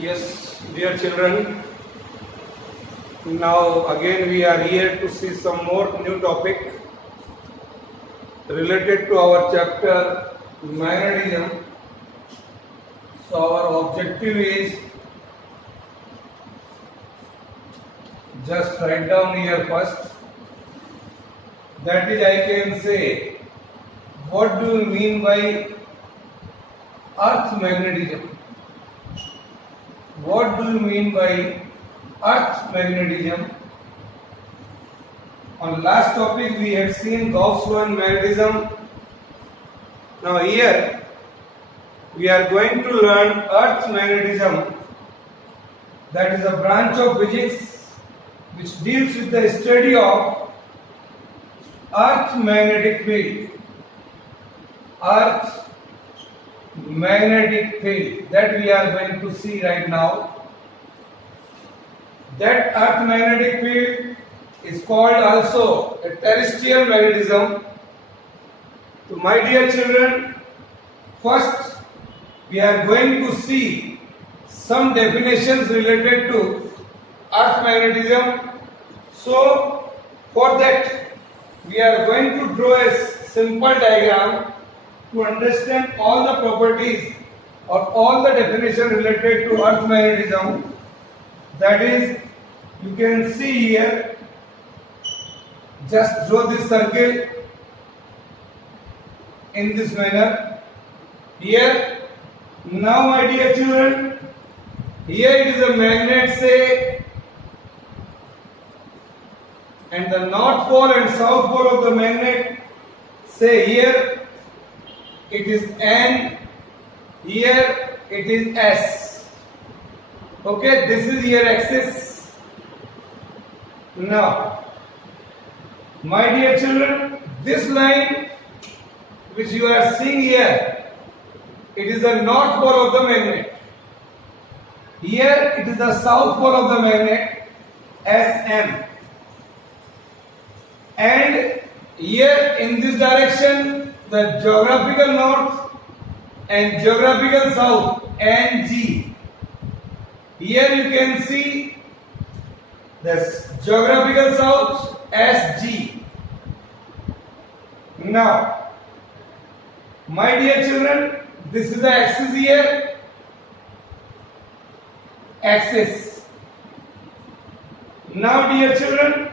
Yes, dear children, now again we are here to see some more new topic related to our chapter magnetism. So our objective is, just write down here first, that is I can say, what do you mean by earth magnetism? What do you mean by earth magnetism? On last topic we had seen Gauss law and magnetism. Now here we are going to learn earth magnetism, that is a branch of physics which deals with the study of earth magnetic field. Earth magnetic field, that we are going to see right now. That earth magnetic field is called also a terrestrial magnetism. So my dear children, first we are going to see some definitions related to earth magnetism. So for that we are going to draw a simple diagram to understand all the properties or all the definition related to earth magnetism. That is, you can see here, just draw this circle in this manner. Here, now my dear children, here it is a magnet, say, and the north pole and south pole of the magnet, say here it is N, here it is S. Okay, this is your axis. Now, my dear children, this line which you are seeing here, it is the north pole of the magnet. Here it is the south pole of the magnet, SM. And here in this direction, the geographical north and geographical south, NG. Here you can see this geographical south, SG. Now, my dear children, this is the axis here, axis. Now dear children,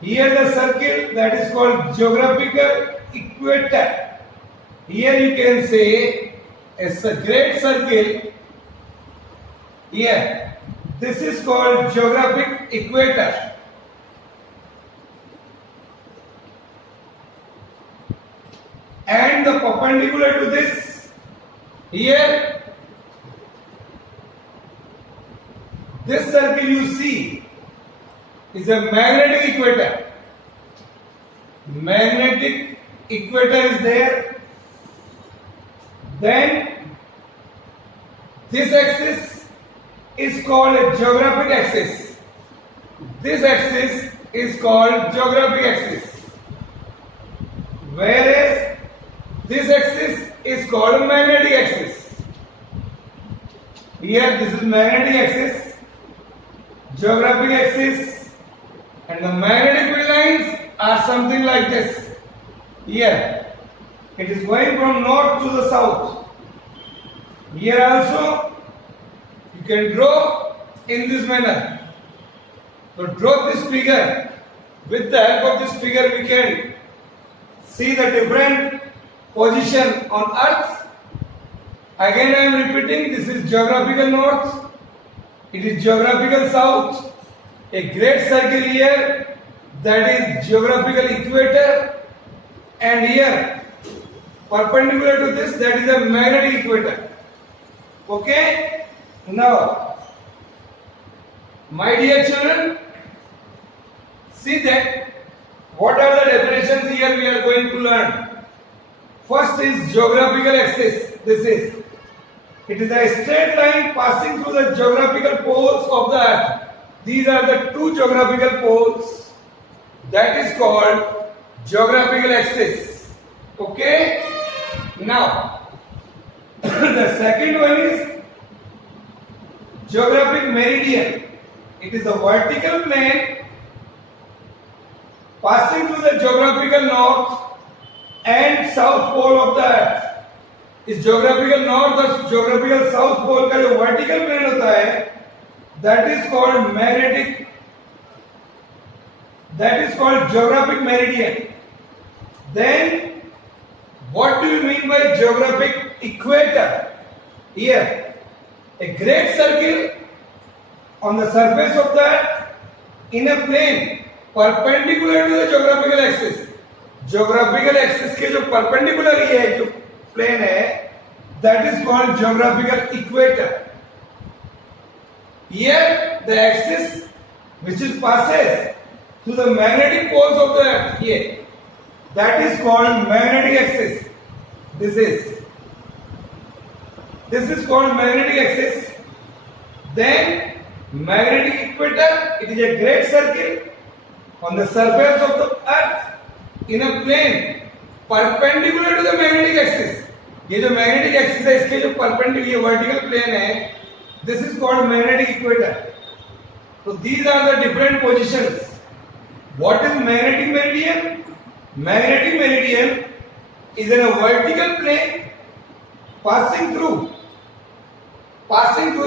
here the circle, that is called geographical equator. Here you can say it's a great circle. Here, this is called geographic equator. And the perpendicular to this, here, this circle you see is a magnetic equator. Magnetic equator is there. Then this axis is called a geographic axis. This axis is called geographic axis. Whereas this axis is called magnetic axis. Here this is magnetic axis, geographic axis, and the magnetic field lines are something like this. Here it is going from north to the south. Here also you can draw in this manner. So draw this figure. With the help of this figure we can see the different position on earth. Again I am repeating, this is geographical north, it is geographical south, a great circle here, that is geographical equator, and here perpendicular to this, that is a magnetic equator. Okay? Now, my dear children, see that what are the definitions here we are going to learn. First is geographical axis. This is, it is a straight line passing through the geographical poles of the earth. These are the two geographical poles. That is called geographical axis. Okay? Now, the second one is geographic meridian. It is a vertical plane passing through the geographical north and south pole of the earth. इस geographical north और geographical south pole का जो vertical plane होता है, that is called magnetic, that is called geographic meridian. Then what do you mean by geographic equator? Here, a great circle on the surface of the earth in a plane perpendicular to the geographical axis. Geographical axis के जो perpendicular ये है जो plane है, that is called geographical equator. Here the axis which is passes through the magnetic poles of the earth here, that is called magnetic axis. This is called magnetic axis. Then magnetic equator, it is a great circle on the surface of the earth in a plane perpendicular to the magnetic axis. ये जो magnetic axis है इसके जो perpendicular ये vertical plane है, this is called magnetic equator. So these are the different positions. What is magnetic meridian? Magnetic meridian is in a vertical plane passing through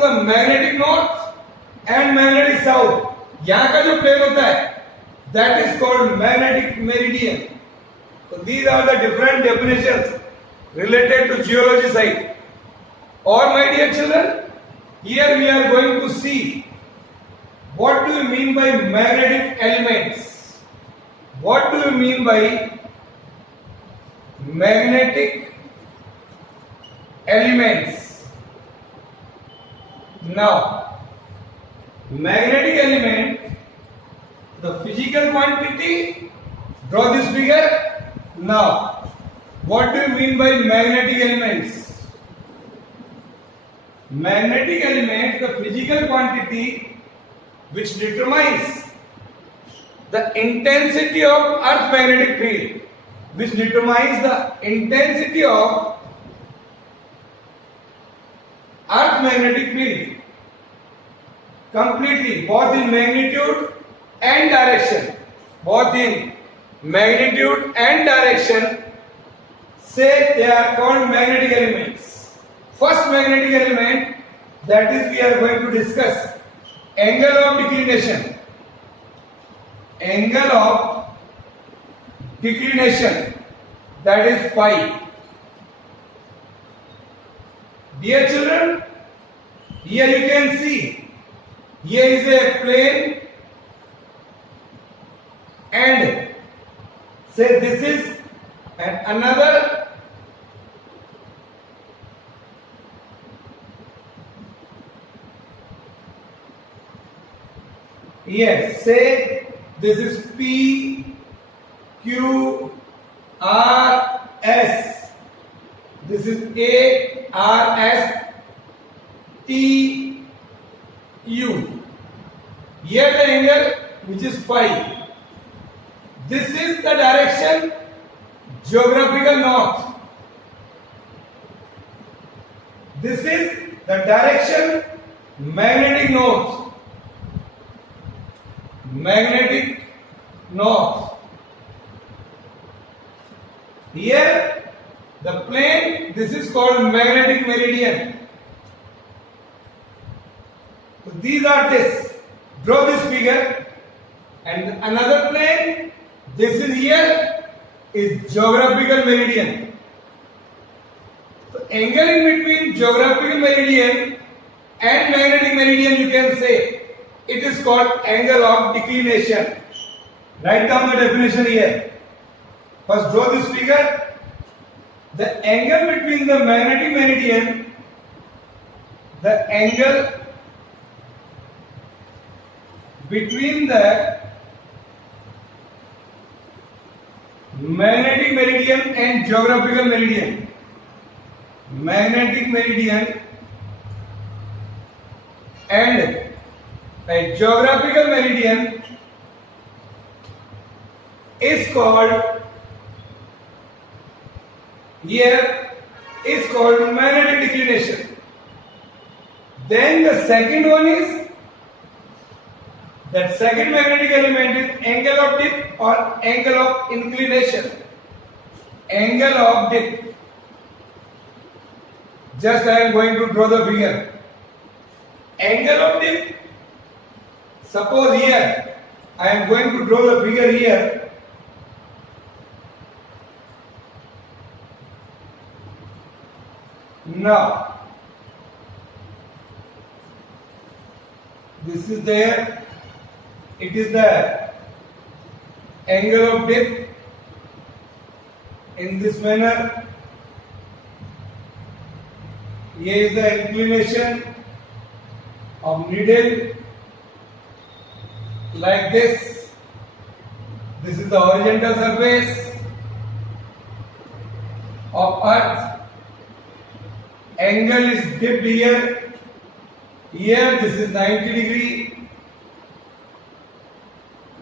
the magnetic north and magnetic south. यहाँ का जो plane होता है, that is called magnetic meridian. So these are the different definitions related to geology side. Or my dear children, here we are going to see what do you mean by magnetic elements. What do you mean by magnetic elements? Now, magnetic element, the physical quantity, draw this figure. Now, what do you mean by magnetic elements? Magnetic element, the physical quantity which determines the intensity of Earth magnetic field, which determines the intensity of Earth magnetic field completely, both in magnitude and direction. Both in magnitude and direction, say they are called magnetic elements. First magnetic element, that is we are going to discuss angle of declination. Angle of declination, that is phi. Dear children, here you can see, here is a plane and say this is another yes, say this is P, Q, R, S. This is A, R, S, T, U. Here the angle which is phi. This is the direction geographical north. This is the direction magnetic north. Magnetic north. Here the plane, this is called magnetic meridian. So these are this. Draw this figure. And another plane, this is here, is geographical meridian. So angle in between geographical meridian and magnetic meridian, you can say it is called angle of declination. Write down the definition here. First draw this figure. The angle between the magnetic meridian, the angle between the magnetic meridian and geographical meridian. Magnetic meridian and a geographical meridian is called magnetic declination. Then the second one is, that second magnetic element is angle of dip or angle of inclination. Angle of dip. Just I am going to draw the figure. Angle of dip. Suppose here I am going to draw the figure here. Now, this is there. It is the angle of dip in this manner. Here is the inclination of needle like this. This is the horizontal surface of earth. Angle is dipped here. Here this is 90 degree.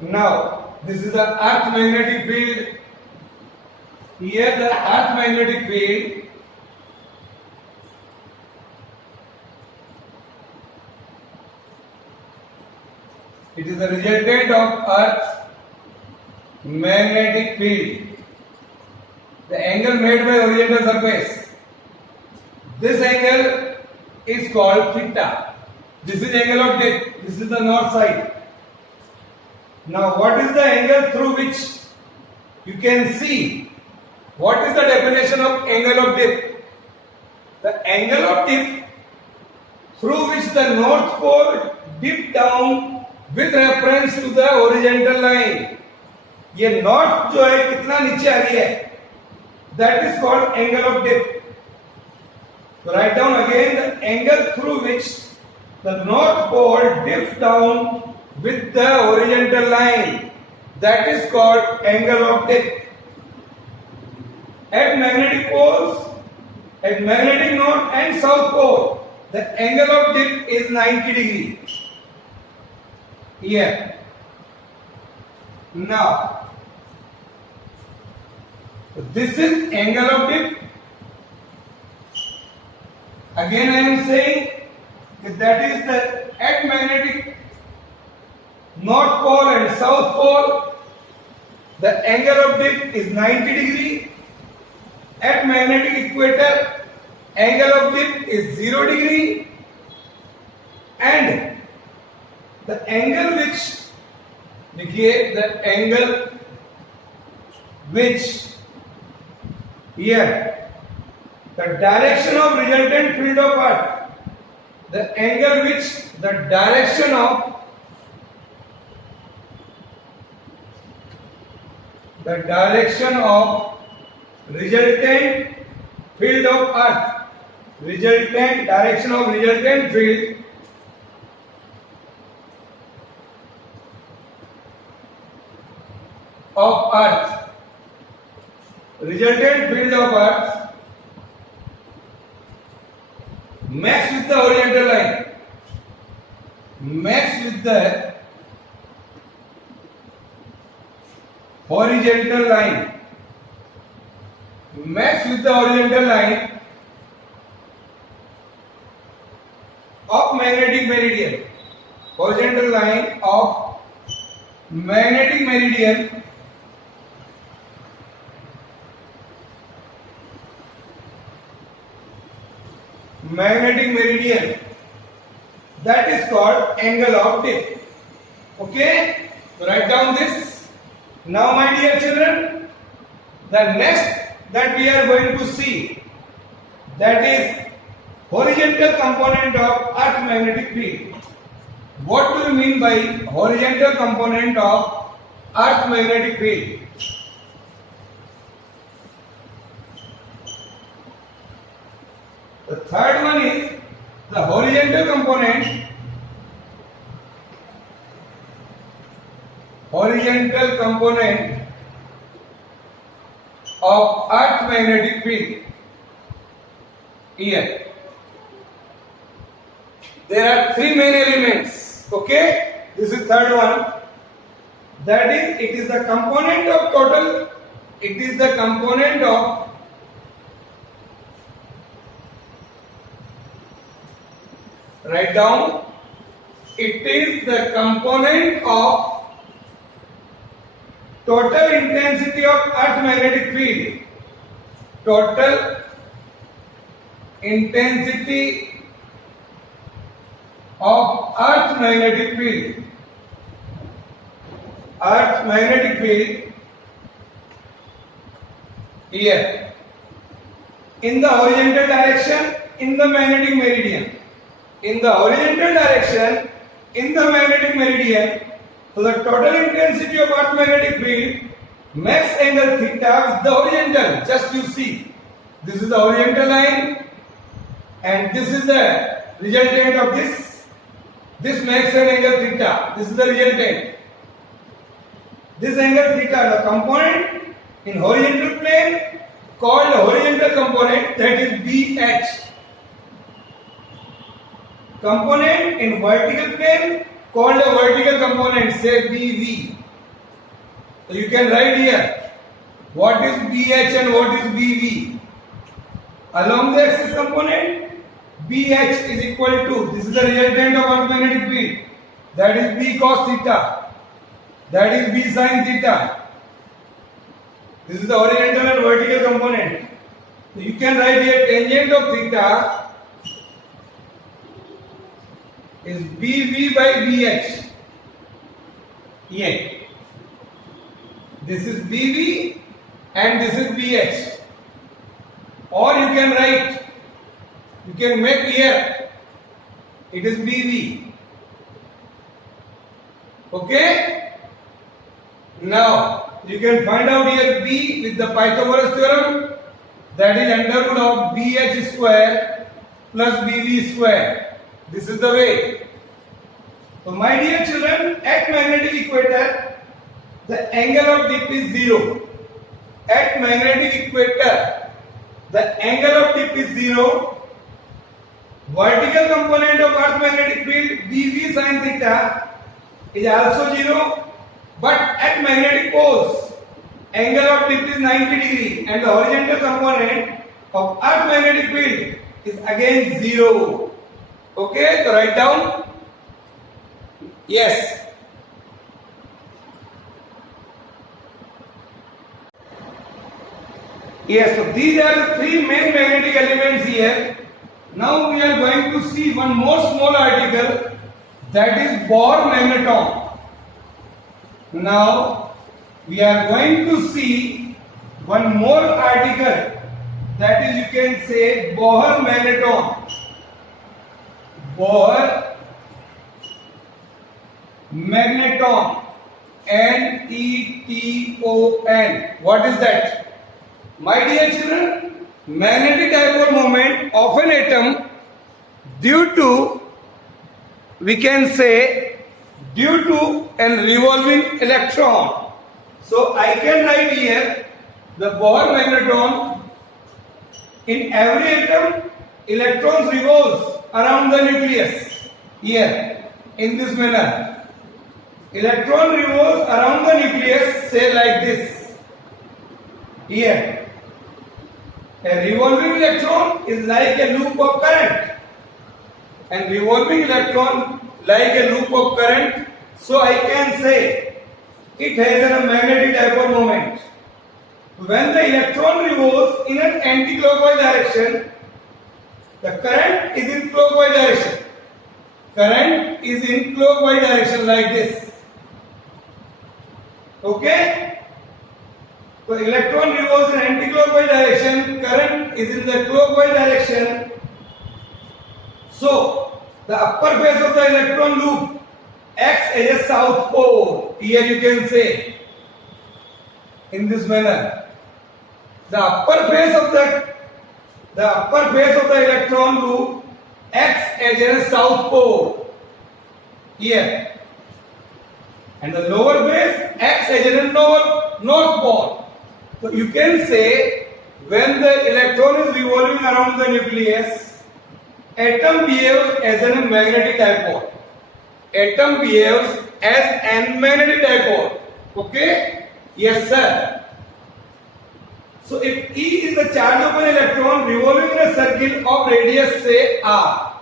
Now this is the earth magnetic field. Here the earth magnetic field it is the resultant of earth magnetic field. The angle made by horizontal surface. This angle is called theta. This is angle of dip. This is the north side. Now what is the angle through which you can see? What is the definition of angle of dip? The angle of dip through which the north pole dip down with reference to the horizontal line. ये north जो है कितना नीचे आ गया है, that is called angle of dip. So write down again the angle through which the north pole dips down with the horizontal line, that is called angle of dip. At magnetic poles, at magnetic north and south pole, the angle of dip is 90 degree. Here. Now, this is angle of dip. Again I am saying that is the at magnetic north pole and south pole, the angle of dip is 90 degree. At magnetic equator, angle of dip is 0 degree. And the angle which, देखिए, the angle which here, the direction of resultant field of earth, the angle which the direction of resultant field of earth, direction of resultant field of earth, resultant field of earth max with the horizontal line, max with the horizontal line, max with the horizontal line of magnetic meridian, horizontal line of magnetic meridian that is called angle of dip. Okay, so write down this. Now my dear children, the next that we are going to see, that is horizontal component of earth magnetic field. What do you mean by horizontal component of earth magnetic field? The third one is the horizontal component of earth magnetic field. Here there are three main elements. Okay, this is third one. That is, it is the component of total. It is the component of Write down. It is the component of total intensity of Earth magnetic field. Total intensity of Earth magnetic field. Earth magnetic field here in the horizontal direction in the magnetic meridian. In the horizontal direction in the magnetic meridian. So the total intensity of Earth magnetic field makes angle theta with the horizontal. Just you see, this is the horizontal line and this is the resultant of this. This makes an angle theta. This is the resultant. This angle theta, the component in horizontal plane called horizontal component, that is BH. Component in vertical plane called a vertical component, say BV. So you can write here what is BH and what is BV. Along the axis component, BH is equal to, this is the resultant of Earth magnetic field, that is B cos theta, that is B sin theta. This is the horizontal and vertical component. So you can write here tangent of theta is BV by BH. Here. This is BV and this is BH. Or you can write, you can make here, it is BV. Okay? Now, you can find out here B with the Pythagoras theorem, that is under root of BH square plus BV square. This is the way. So my dear children, at magnetic equator, the angle of dip is 0. At magnetic equator, the angle of dip is 0. Vertical component of Earth magnetic field BV sin theta is also 0. But at magnetic poles, angle of dip is 90 degree and the horizontal component of Earth magnetic field is again 0. Okay, so write down. Yes. Yes, so these are the three main magnetic elements here. Now we are going to see one more small article, that is Bohr magneton. Now we are going to see one more article, that is, you can say Bohr magneton. Bohr magneton, N-E-T-O-N. What is that? My dear children, magnetic dipole moment of an atom due to, we can say, due to an revolving electron. So I can write here the Bohr magneton. In every atom, electrons revolves around the nucleus. Here, in this manner. Electron revolves around the nucleus, say like this. Here. A revolving electron is like a loop of current. And revolving electron like a loop of current. So I can say it has a magnetic dipole moment. When the electron revolves in an anti-clockwise direction, the current is in clockwise direction. Current is in clockwise direction like this. Okay? So electron revolves in anti-clockwise direction, current is in the clockwise direction. So the upper face of the electron loop acts as a south pole. Here you can say in this manner. The upper face of the electron loop acts as a south pole. Here. And the lower face acts as a north pole. So you can say when the electron is revolving around the nucleus, atom behaves as a magnetic dipole. Atom behaves as an magnetic dipole. Okay? Yes, sir. So if E is the charge of an electron revolving in a circle of radius say R,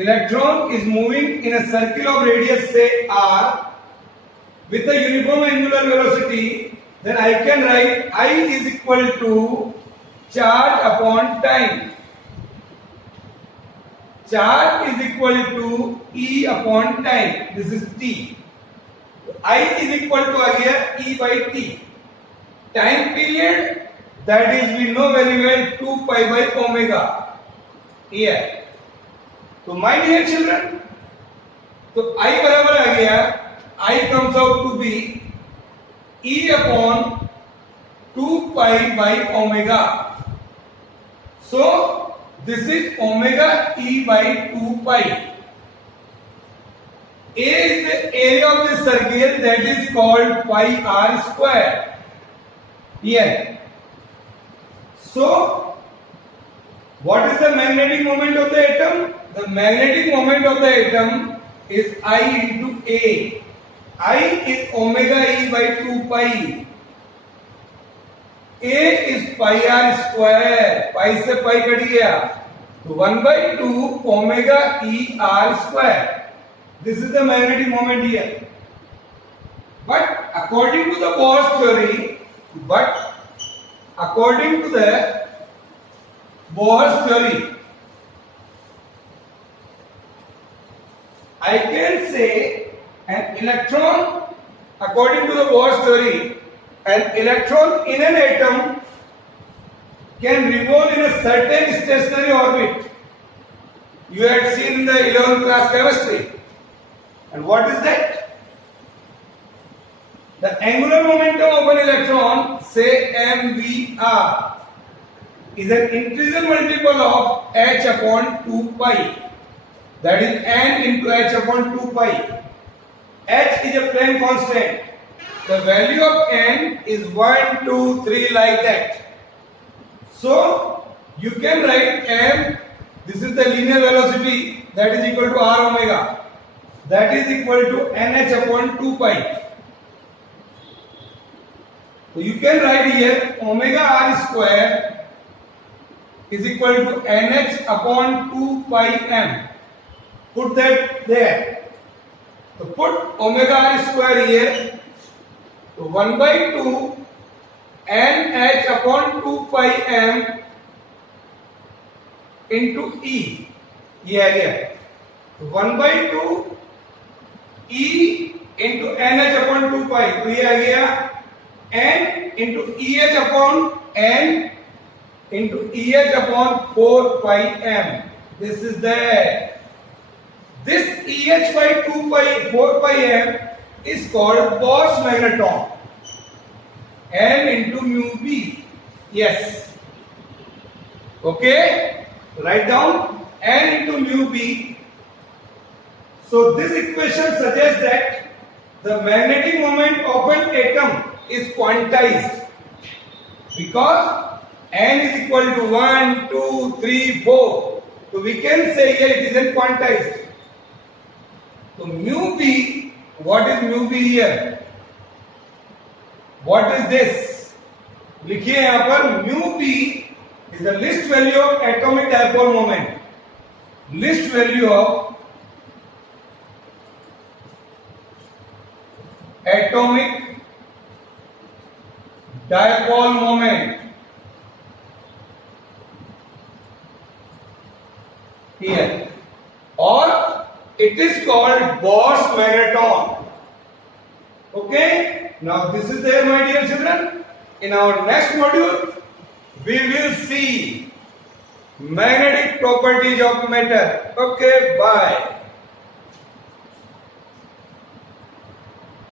electron is moving in a circle of radius say r with a uniform angular velocity, then I can write I is equal to charge upon time. Charge is equal to E upon time. This is T. I is equal to आ गया E by T. Time period, that is we know very well 2 pi by omega. Here. So my dear children, तो I बराबर आ गया, I comes out to be E upon 2 pi by omega. So this is omega E by 2 pi. A is the area of the circle, that is called pi r square. Here. So what is the magnetic moment of the atom? The magnetic moment of the atom is I into A. I is omega E by 2 pi. A is pi r square. Pi से pi cut गया, तो 1 by 2 omega E r square. This is the magnetic moment here. But according to the Bohr's theory, I can say an electron, according to the Bohr's theory, an electron in an atom can revolve in a certain stationary orbit. You had seen in the 11th class chemistry. And what is that? The angular momentum of an electron, say mvr, is an integral multiple of h upon 2 pi. That is n into h upon 2 pi. H is a Planck constant. The value of n is 1, 2, 3 like that. So you can write m, this is the linear velocity, that is equal to r omega. That is equal to nh upon 2 pi. So you can write here omega r square is equal to nh upon 2 pi m. Put that there. So put omega r square here. So 1 by 2 nh upon 2 pi m into E. ये आ गया. So 1 by 2 E into nh upon 2 pi. तो ये आ गया n into eh upon n into eh upon 4 pi m. This is there. This eh by 2 pi 4 pi m is called Bohr's magneton. N into mu b. Yes. Okay. Write down n into mu b. So this equation suggests that the magnetic moment of an atom is quantized because n is equal to 1, 2, 3, 4. So we can say here it isn't quantized. So mu b, what is mu b here? What is this? लिखिए यहाँ पर mu b is the least value of atomic dipole moment. Least value of atomic dipole moment. Here. Or it is called Bohr's magneton. Okay? Now this is there, my dear children. In our next module, we will see magnetic properties of matter. Okay, bye.